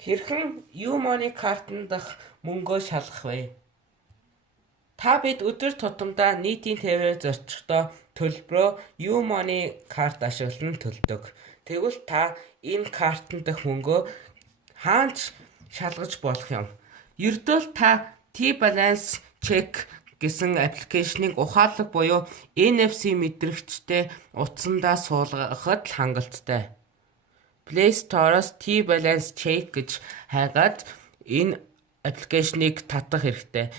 Хэрхэн U-Money картны дах мөнгөө шалгах вэ? Та бид өдөр тутамдаа нийтийн тээврээр зорчихдоо төлбөрөө U-Money карт ашиглан төлдөг. Тэгвэл та энэ картны дах мөнгөө хаанч шалгаж болох юм? Ердөө та T-Balance Check гэсэн аппликейшнийг ухаалаг буюу NFC мэдрэгчтэй утсандаа суулгахад хангалттай. Play Store-оос T-Balance Check гэж хайгаад энэ аппликейшнийг татах хэрэгтэй.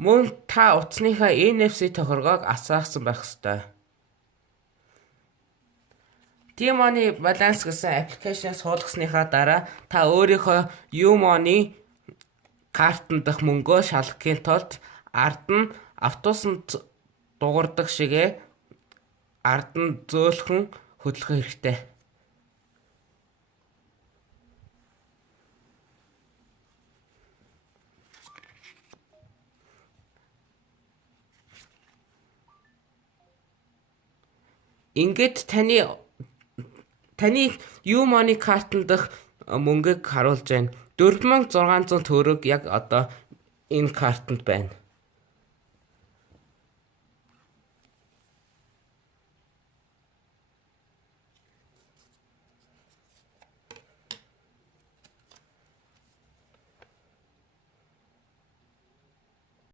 Мөн та утасныхаа NFC тохиргоог асаасан байх ёстой. T-Money Balance гэсэн аппликейшнийг суулгасныхаа дараа та өөрийнхөө U-Money картны дах мөнгөө шалгахын тулд ард нь автобусанд дугардаг шигээ ард нь зөөлхөн хөдлөх хэрэгтэй. Ингээд таны U-Money картны дах мөнгийг харуулж байна. 4600 төгрөг яг одоо энэ картанд байна.